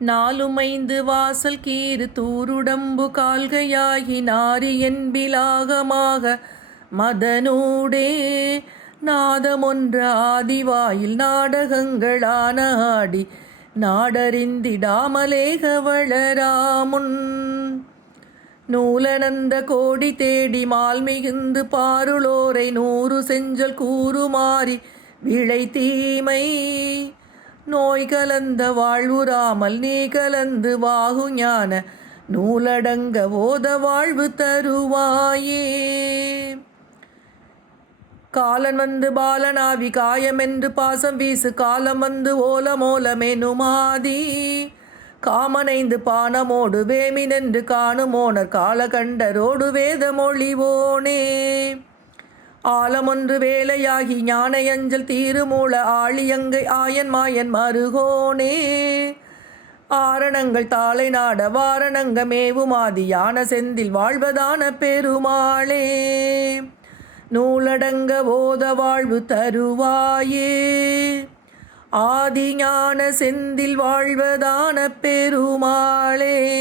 நாலுமைந்து வாசல் கீறு தூருடம்பு கால்கையாகி நாரி என்பிலாகமாக மதனூடே நாதமொன்ற ஆதிவாயில் நாடகங்களான ஆடி நாடறிந்திடாமலேக வளராமுன். நூலனந்த கோடி தேடி மால் மிகுந்து பாருளோரை நூறு செஞ்சல் கூறுமாறி விளை தீமை நோய் கலந்த வாழ்வுராமல் நீ கலந்து வாகு ஞான நூலடங்க ஓத வாழ்வு தருவாயே. காலன் வந்து பாலனாவி காயமென்று பாசம் வீசு காலம் வந்து ஓலமோலமெனுமாதி காமனைந்து பானமோடு வேமினென்று காணுமோனர் காலகண்டரோடு வேதமொழிவோனே. ஆலமொன்று வேலையாகி ஞானையஞ்சல் தீருமூல ஆழியங்கை ஆயன் மாயன் மருகோனே. ஆரணங்கள் தாளை நாட வாரணங்க மேவுமாதி யான செந்தில் வாழ்வதான பெருமாளே. நூலடங்க போத வாழ்வு தருவாயே. ஆதி ஞான செந்தில் வாழ்வதான பெருமாளே.